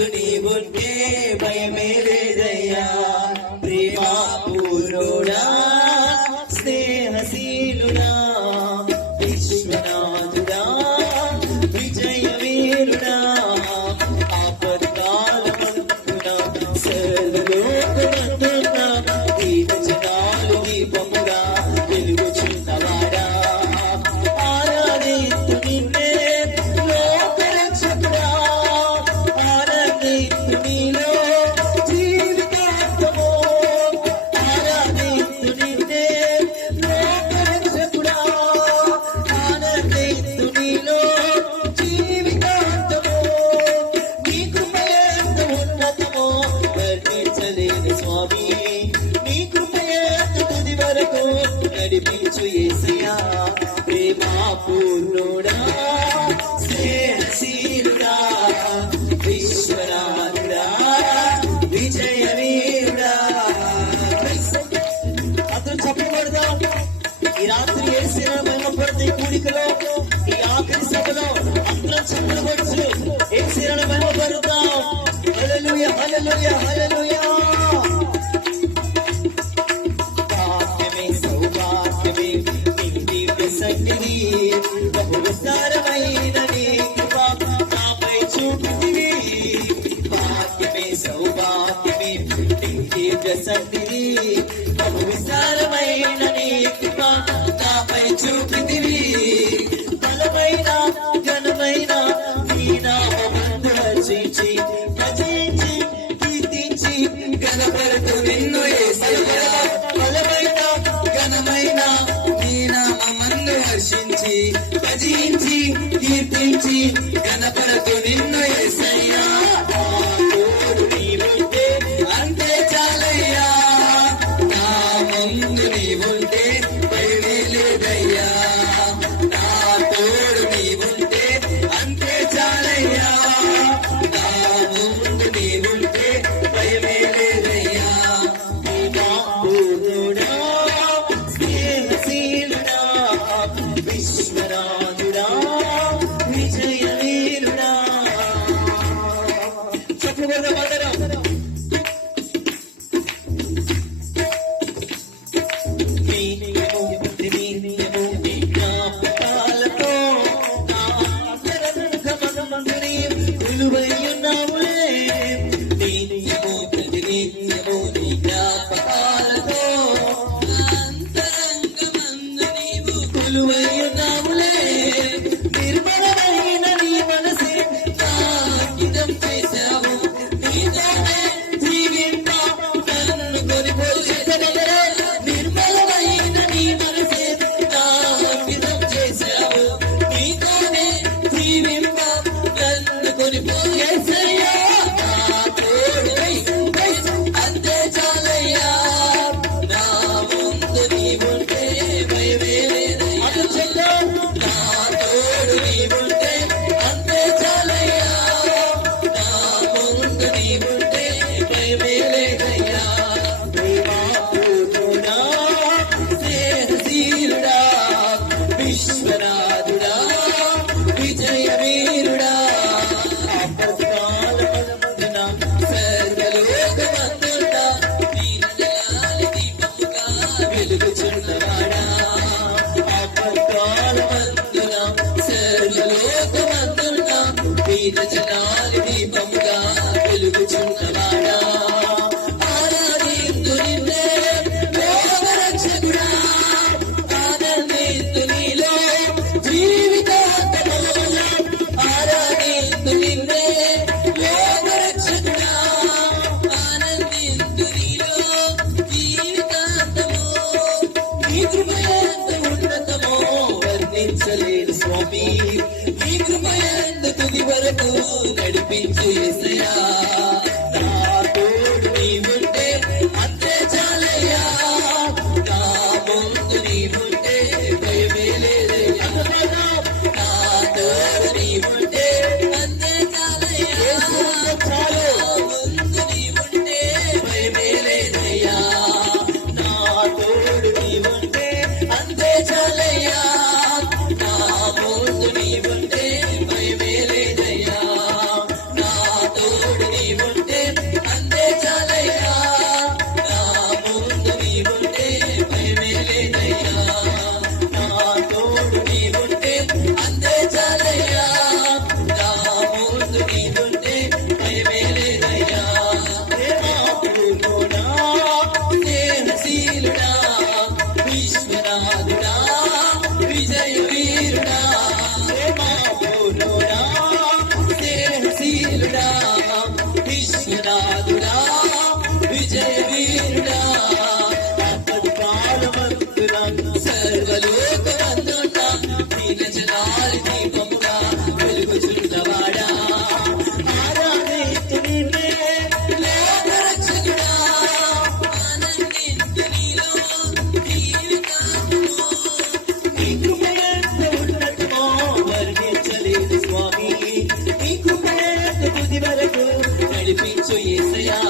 ముందు నీవుంటే భయమే లేదయ్యా. ప్రేమ పూర్ణుడా, స్నేహశీలుడా, విశ్వనాథుడా, విజయ వీరుడా, ఆపత్కాలమందున సర్వలోకమందున దీన జనాలు దీపముగా వెలుగుచున్నవాడా, ఆరాధింతు నిన్నే లోకరక్షకుడా, ఆరాధింతు నీలో జీవితాంతము, ఆరాధింతు నిన్నే లోకరక్షకుడా, ఆరాధింతు నీలో జీవితాంతము. నీ కృపయే ఎంత ఉన్నతమో వర్ణించలేని స్వామి, నీ కృపయే తుది వరకు నడిపించు యేసయ్యా. ప్రేమ పూర్ణుడా, స్నేహశీలుడా, విశ్వనాథుడా, విజయ వీరుడా. అతను చెప్పబడదాం. ఈ రాత్రి యేసయ్య మహిమపడితే కూడికలో, ఈ ఆఖరి సభలో అందరం చెప్పవచ్చు. యేసయ్యను మహిమపడదాం. హల్లెలూయా, హల్లెలూయా, హల్లెలూయా. భాగ్యమే సౌభాగ్యమే నిండి ప్రసన్నిధి, బహు విస్తారమైన నీ కృప నాపై చూపితివి. భాగ్యమే సౌభాగ్యమే నిండి ప్రసన్నిధి, బహు విస్తారమైన నీ కృప నాపై చూపితివి. బలమైన ఘనమైన నీ నామమును హర్షించి భజించి కీర్తించి గణపరతు నిన్ను యేసయ్యా. బలమైన ఘనమైన నీ నామమును హర్షించి భజించి కీర్తించి గణపరతు నిన్ను యేసయ్యా. నా తోడు నీవుంటే అంతే చాలయ్యా, నా ముందు నీవుంటే భయమే లేదయ్యా. నా తోడు నీవుంటే అంతే చాలయ్యా, నా ముందు నీవుంటే భయమే లేదయ్యా. ప్రేమ పూర్ణుడా, స్నేహశీలుడా, విశ్వనాథుడా, విజయ వీరుడా. చెప్పబడ్డ మందరం జ్ఞాపకాలతో నా అంతరంగమందుని కొలువైయున్నావులే. నిత్యము ప్రతినిత్యము నీ జ్ఞాపకాలతో నా అంతరంగమందు నీవు కొలువైయున్నావులే. నిర్మలమైన నీ మనసే నాకిదం చేశావు, నీతోనే జీవింప నన్ను కొనిపోయేదెవరే. నిర్మలమైన నీ మనసే నాకిదం చేశావు, నీతోనే జీవింప నన్ను కొనిపోయేసయ్యా. నా తోడువై అంతే చాలయ్యా, నా ముందు నీవుంటే భయమే లేదయ్యా. నా తోడు నీవుంటే అంతే చాలయ్యా, నా ముందు నీవుంటే భయమే లేదయ్యా. ప్రేమ పూర్ణుడా, స్నేహశీలుడా, విశ్వనాథుడా, విజయ వీరుడా, ఆపత్కాలమందున సర్వలోకమందున దీన జనాల దీపముగా వెలుగుచున్నవాడా, ఆపత్కాలమందున సర్వలోకమందున దీన జనాల దీపముగా వెలుగుచున్నవాడా, ఆరాధింతు నిన్నే లోకరక్షకుడా, ఆనందింతు నీలో జీవితాంతము, ఆరాధింతు నిన్నే లోకరక్షకుడా, ఆనందింతు నీలో జీవితాంతము. నీ కృపయంత ఉన్నతమో వర్ణించలేను స్వామి, నీ కృపయంత తుది వరకు నడిపించు యేసయ్యా. నా తోడు నీవుంటే అంతే చాలయ్యా, నా ముందు నీవుంటే భయమే లేదయ్యా. నా తోడు నీవుంటే అంతే చాలయ్యా, నా ముందు నీవుంటే భయమే లేదయ్యా. నా తోడు నీవుంటే అంతే చాలయ్యా, నా ముందు నీవుంటే భయమే లేదయ్యా. నా తోడు నీవుంటే అందే చాలయ్యా నా ముందు నీవుంటే భయమే లేదయ్యా నా తోడు నీవుంటే అందే చాలయ్యా నా ముందు నీవుంటే భయమే లేదయ్యా ప్రేమాపూర్ణుడా స్నేహశీలుడా విశ్వనాథుడా విజయ వీరుడా ప్రేమాపూర్ణుడా స్నేహశీలుడా విశ్వనాథుడా విజయ వీరుడా అతడు కాలవంతుడా సర్వలోకమందుండా దీన జనాలి దీపముగా వెలుగుచున్నవాడా ఆరాధించు నిన్నే లోకరక్షకుడా ఆనందించు నీలో జీవితాంతము నీ కృప ఎంత ఉన్నతమో వర్ణించలేదు స్వామి నీ కృప ఎంత తుది వరకు నడిపించు యేసయ్యా